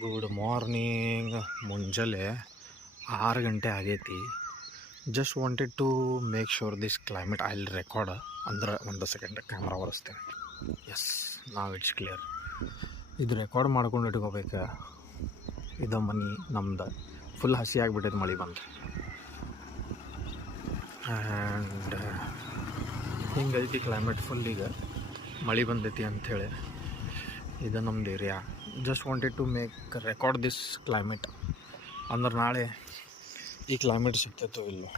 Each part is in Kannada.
Good morning. ಮುಂಜಾನೆ 6 ಗಂಟೆ ಆಗೈತಿ. Just wanted to make sure this climate I will record. ಅಂದ್ರೆ ಒಂದು ಸೆಕೆಂಡ್ ಕ್ಯಾಮ್ರಾ ಒರೆಸ್ತೇನೆ. ಎಸ್, ನಾವು ಇಟ್ಸ್ ಕ್ಲಿಯರ್. ಇದು ರೆಕಾರ್ಡ್ ಮಾಡ್ಕೊಂಡು ಇಟ್ಕೋಬೇಕು. ಇದು ಮನೆ ನಮ್ದು ಫುಲ್ ಹಸಿ ಆಗಿಬಿಟ್ಟೈತೆ ಮಳೆ ಬಂದು. ಆ್ಯಂಡ್ ಹಿಂಗೈತಿ ಕ್ಲೈಮೇಟ್ ಫುಲ್. ಈಗ ಮಳೆ ಬಂದೈತಿ ಅಂಥೇಳಿ ಇದು ನಮ್ದು area. Just wanted to make record this climate. ಅಂದ್ರೆ ನಾಳೆ ಈ ಕ್ಲೈಮೇಟ್ ಸಿಗ್ತೈತೋ ಇಲ್ಲೋ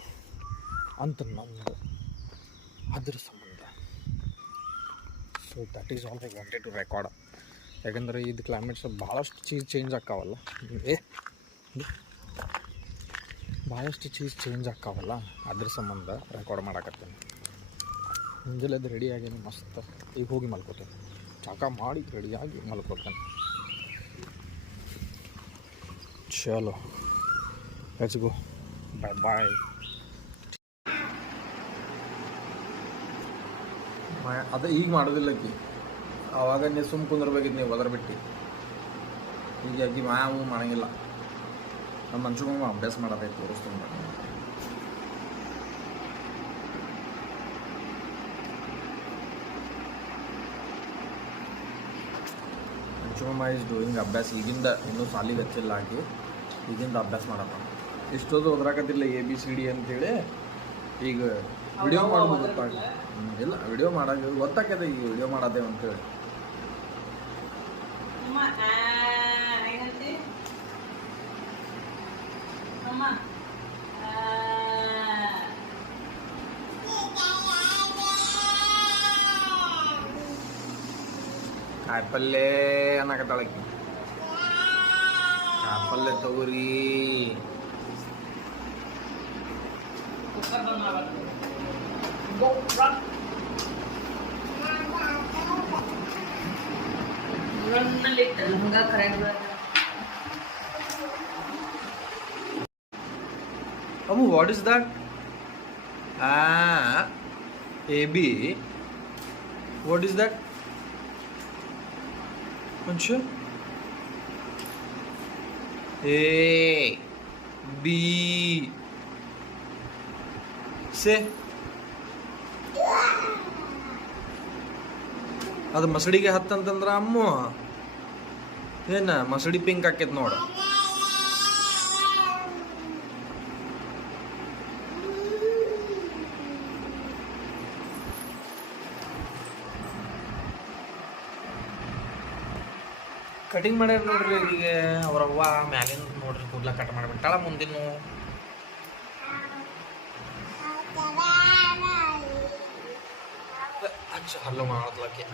ಅಂತ ನಮ್ಮದು ಅದ್ರ ಸಂಬಂಧ. So that is all I wanted to record. ಯಾಕಂದ್ರೆ ಇದು ಕ್ಲೈಮೇಟ್ಸ್ ಭಾಳಷ್ಟು ಚೀಸ್ ಚೇಂಜ್ ಆಕ್ಕಾವಲ್ಲ. ಭಾಳಷ್ಟು ಚೀಸ್ ಚೇಂಜ್ ಆಕ್ಕಾವಲ್ಲ, ಅದ್ರ ಸಂಬಂಧ ರೆಕಾರ್ಡ್ ಮಾಡಾಕತ್ತೇನೆ. ಮುಂಜಾನೆ ಅದು ರೆಡಿಯಾಗೇನೆ ಮಸ್ತ್. ಈಗ ಹೋಗಿ ಮಲ್ಕೋತೇನೆ, ಚಾಕ ಮಾಡಿ ರೆಡಿಯಾಗಿ ಮಲ್ಕೋತೇನೆ. ಚಲೋ, ಲೆಟ್ಸ್ ಗೋ. ಬಾಯ್ ಬಾಯ್. ಅದು ಈಗ ಮಾಡೋದಿಲ್ಲಕ್ಕಿ, ಅವಾಗ ನೀವು ಸುಮ್ಮ ಕುಂದ್ರಬೇಕಿತ್ತು, ನೀವು ಒದರ್ ಬಿಟ್ಟು. ಈಗ ಅಕ್ಕಿ ಮಾವು ಮಾಡಂಗಿಲ್ಲ. ನಮ್ಮ ಮನ್ಸಿಗೆ ಅಭ್ಯಾಸ ಮಾಡೋದೈತೆ, ತೋರಿಸ್ತೀನಿ. ಮಂಚುಮಮ್ಮ ಈಸ್ ಡೂಯಿಂಗ್ ಅಭ್ಯಾಸ. ಈಗಿಂದ ಇನ್ನೂ ಸಾಲಿಗೆ ಹಚ್ಚಿಲ್ಲ ಆಗಿ, ಈಗಿಂದ ಅಭ್ಯಾಸ ಮಾಡಪ್ಪ. ಇಷ್ಟೊಂದು ಓದ್ರಾಕತ್ತಿಲ್ಲ ABCD ಅಂತೇಳಿ. ಈಗ ವಿಡಿಯೋ ಮಾಡೋದು ಗೊತ್ತಾಗ ಇಲ್ಲ, ವಿಡಿಯೋ ಮಾಡೋದು ಗೊತ್ತಾಗ್ಯದ. ಈಗ ವಿಡಿಯೋ ಮಾಡೋದೇವು ಅಂತೇಳಿ. ಕಾಯಿಪಲ್ಲೆ ಅನ್ನಕತ್ತಾಳಕ್ಕಿ. ಕಾಯಿಪಲ್ಲೆ ತಗೋರಿ. Amu, what is that? AB. What is that? Anshu? A, B. Say. ಅದು ಮಸಡಿಗೆ ಹತ್ತಂತಂದ್ರ ಅಮ್ಮ ಏನ ಮಸಡಿ ಪಿಂಕ್ ಆಕೈತೆ ನೋಡು. ಕಟಿಂಗ್ ಮಾಡ್ಯಾರ ನೋಡ್ರಿ. ಈಗ ಅವ್ರವ್ವ ಮ್ಯಾಲಿನ ನೋಡ್ರಿ ಕೂದಲ ಕಟ್ ಮಾಡಿಬಿಟ್ಟಾಳ. ಮುಂದಿನ ಅಚ್ಚ ಹಲ್ಲು ಮಾಡೋದ್ಲಕ್ಕೆ.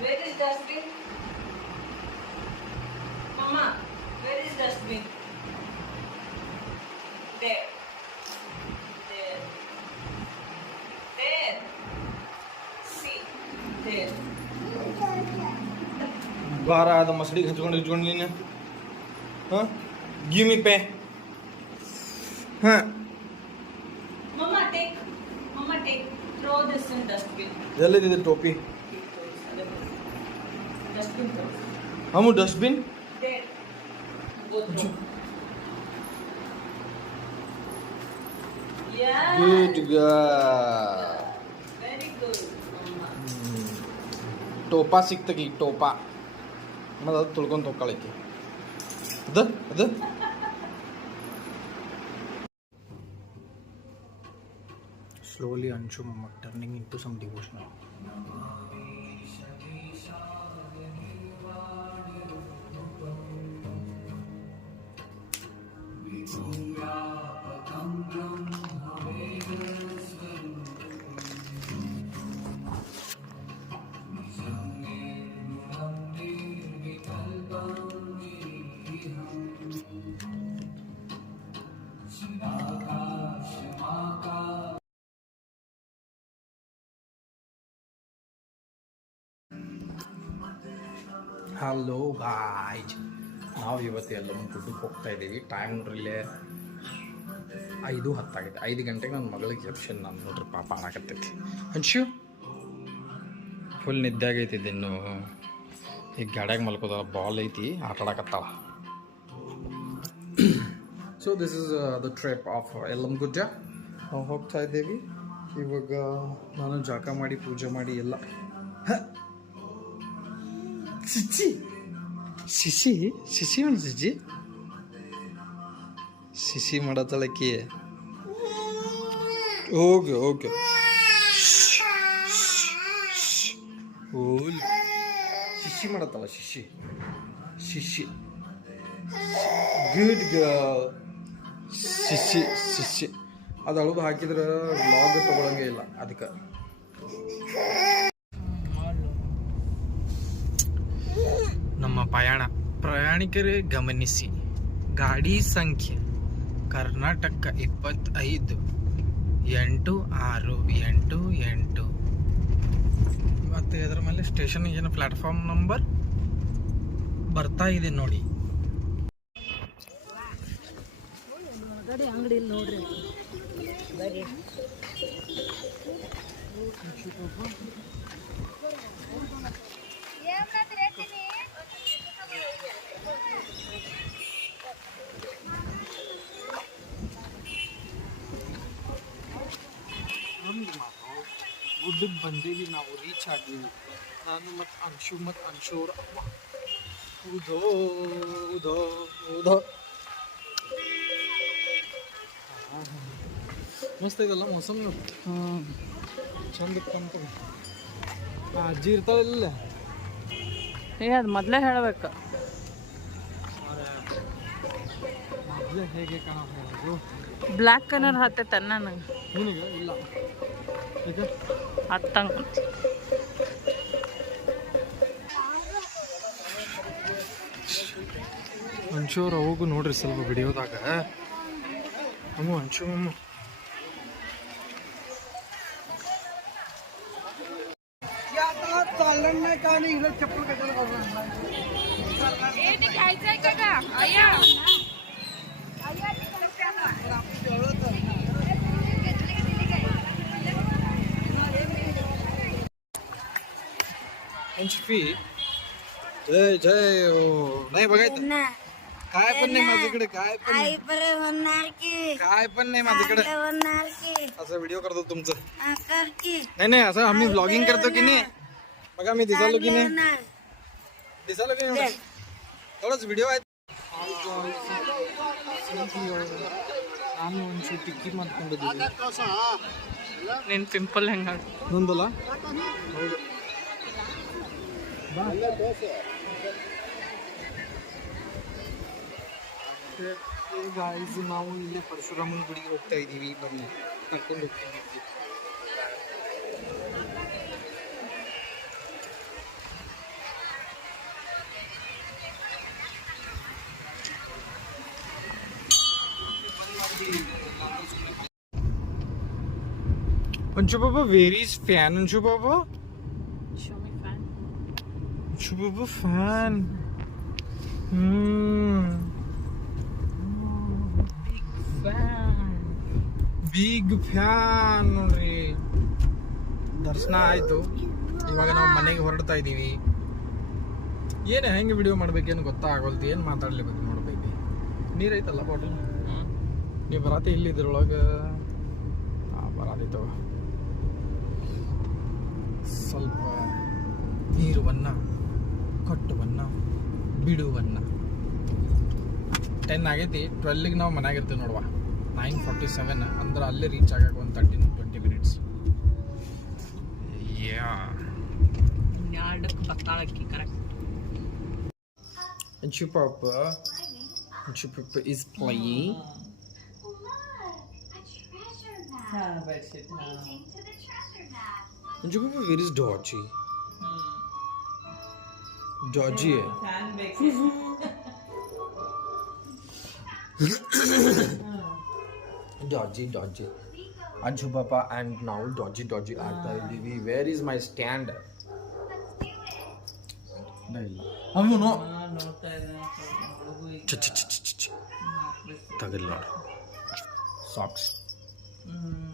Where is dustbin? Mama, where is dustbin? There. There. There. See. There. ಬಾರ ಅದು ಮಸಡಿಗೆ ಹಚ್ಕೊಂಡು ನೀನು. ಹಾಂ, ಗಿವ್ ಮಿ ಪೇ. ಹಾಂ, Mama, take. Mama, take. Throw this in dustbin. ಎಲ್ಲಿದೆ ಟೋಪಿ? Dustbin. ಹಮ್ಮು dustbin. There. Go throw. Yeah. Good girl. Very good, Mama. ಟೋಪಾ ಸಿಕ್ತಗಿ, ಟೋಪಾ. ಮತ್ತು ಅದು ತುಳ್ಕೊಂಡು ಹೋಗ್ಕಳಕ್ಕೆ. ಅದು slowly Anshu Mama turning into some devotional. Hello guys, ನಾವು ಇವತ್ತು ಎಲ್ಲ ಗುಡ್ಡಕ್ಕೆ ಹೋಗ್ತಾ ಇದ್ದೀವಿ. ಟೈಮ್ ನೋಡ್ರಿ ಇಲ್ಲೇ 5:10 ಆಗೈತೆ. 5 ಗಂಟೆಗೆ ನನ್ನ ಮಗಳಿಗೆ ಎಪ್ಷನ್ ನಾನು ನೋಡ್ರಿ ಪಾಪ ಆಡಕತ್ತೈತಿ. ಹಂಚು ಫುಲ್ ನಿದ್ದೆ ಆಗೈತಿದ್ದು. ಇನ್ನು ಈಗ ಗಾಡ್ಯಾಗ ಮಲ್ಕೋದ, ಬಾಲ್ ಐತಿ, ಆಟ ಆಡಕತ್ತಾಳ. So this is the trip of Yellamma. ನಾವು ಹೋಗ್ತಾ ಇದ್ದೇವೆ ಇವಾಗ. ನಾನು ಜಾಗ ಮಾಡಿ ಪೂಜೆ ಮಾಡಿ ಎಲ್ಲ. ಶಿಶಿ ಶಿಶಿ ಶಿಶಿ ಮಾಡಿ ಶಿಶಿ ಶಿಶಿ ಮಾಡತ್ತಳಕ್ಕಿ. Okay okay. ಓಲ್ ಶಿಶಿ ಮಾಡತ್ತಳ. ಶಿಶಿ ಶಿಶಿ ಗುಡ್ ಗರ್ಲ್. ಶಿಶಿ ಶಿಶಿ ಅದು ಅಳುದು ಹಾಕಿದ್ರೆ ಬ್ಲಾಗ್ ತಗೊಳಂಗೇ ಇಲ್ಲ. ಅದಕ್ಕೆ ನಮ್ಮ ಪ್ರಯಾಣಿಕರೇ ಗಮನಿಸಿ, ಗಾಡಿ ಸಂಖ್ಯೆ ಕರ್ನಾಟಕ 25-8688. ಮತ್ತು ಇದರ ಮೇಲೆ ಸ್ಟೇಷನ್ ಏನು ಪ್ಲಾಟ್ಫಾರ್ಮ್ ನಂಬರ್ ಬರ್ತಾ ಇದೆ ನೋಡಿ. ಅಂಗಡಿ ನೋಡ್ರಿ. ಗುಡ್ಡಕ್ಕೆ ಬಂದೀವಿ ನಾವು, ರೀಚ್ ಆಗಿವಿ. ನಾನು ಮತ್ತು ಅನ್ಶೂರ್ ಉದೋ ಉದೋ ಉದೋ. ಮಸ್ತ್ ಇದಲ್ಲ ಮೌಸಮ್. ಚಂದ ಕಂತ ಅಜ್ಜಿ ಇರ್ತಾವಲ್ಲ. ಅದು ಮೊದಲೇ ಹೇಳಬೇಕು. ಮೊದಲೇ ಹೇಗೆ ಕಾಣ ಹೇಳೋದು? ಬ್ಲ್ಯಾಕ್ ಕಲರ್ ಹತ್ತೈತೆ ನನಗೆ. ನಿನಗೆ ಇಲ್ಲ ಹತ್ತಂಗೆ ಅಂಶೂರ್ ಅವಾಗೂ ನೋಡ್ರಿ ಸ್ವಲ್ಪ ವಿಡಿಯೋದಾಗ. ಅಮ್ಮ ಅಂಶುಮಮ್ಮ अंशुफी जय जय. नाही बघायचं काय पण नाही माझ्याकडे. काय पण नाही माझ्याकडे. असं व्हिडिओ करतो तुमचं. नाही नाही असं आम्ही व्लॉगिंग करतो की नाही. बघा मी दिसालो की नाही. एवढंच व्हिडिओ आहे. ನಾನು ಒಂಚೂರು ಟಿಕ್ಕಿ ಮಾಡ್ಕೊಂಡಿದ್ದೀನಿ. ನಿನ್ನ ಪಿಂಪಲ್ ಹೆಂಗ ನಂದಲ್ಲ. ಗಾಯ್ಸ್, ನಾವು ಇಲ್ಲಿ ಪರಶುರಾಮನ ಗುಡಿಗೆ ಹೋಗ್ತಾ ಇದ್ದೀವಿ. ಬನ್ನಿ ಕರ್ಕೊಂಡು ಹೋಗ್ತೀನಿ. Anshu Baba, where is fan? Anshu Baba, show me fan. Anshu Baba fan. Big fan ನೋಡ್ರಿ. ದರ್ಶನ ಆಯ್ತು. ಇವಾಗ ನಾವು ಮನೆಗೆ ಹೊರಡ್ತಾ ಇದ್ದೀವಿ. ಏನು ಹೆಂಗೆ ವಿಡಿಯೋ ಮಾಡ್ಬೇಕೇನು ಗೊತ್ತಾಗೋಲ್ತು. ಏನು ಮಾತಾಡ್ಲೇಬೇಕು ನೋಡ್ಬೇಕು. ನೀರೈತಲ್ಲ ಬಾಟಲ್. ನೀವು ಬರತ್ತೆ ಇಲ್ಲಿ ಇದ್ರೊಳಗೆ. ಬರತ್ತಿತ್ತು ಸ್ವಲ್ಪ ನೀರುವನ್ನ ಕಟ್ಟುವನ್ನ ಬಿಡುವನ್ನ. 10 ಆಗೈತಿ. 12ಗೆ ನಾವು ಮನ್ಯಾಗ ಇರ್ತೀವಿ ನೋಡುವ. 9:47 ಅಂದ್ರೆ ಅಲ್ಲೇ ರೀಚ್ ಆಗಕ್ಕೆ ಒಂದು 13-20 ಮಿನಿಟ್ಸ್. ಎರಡಕ್ಕೆ ಬತ್ತಾಳಕ್ಕಿ correct. Anju Papa is playing. Anju Papa, where is Dodgy? Dodgy है. Dodgy. Anju Papa and now Dodgy आता है. Where is my stand? ಇಲ್ಲ ಅವನು ನೋಡ್ತಾ ಇದ್ದಾನೆ ಹುಡುಗು ಈಗ ಚ ಚ ಚ ಚ ಹಾಕ್ಬೇಕು. ತಗಲ್ ನೋಡಿ ಸಾಕ್ಸ್ ಹ್ಮ್.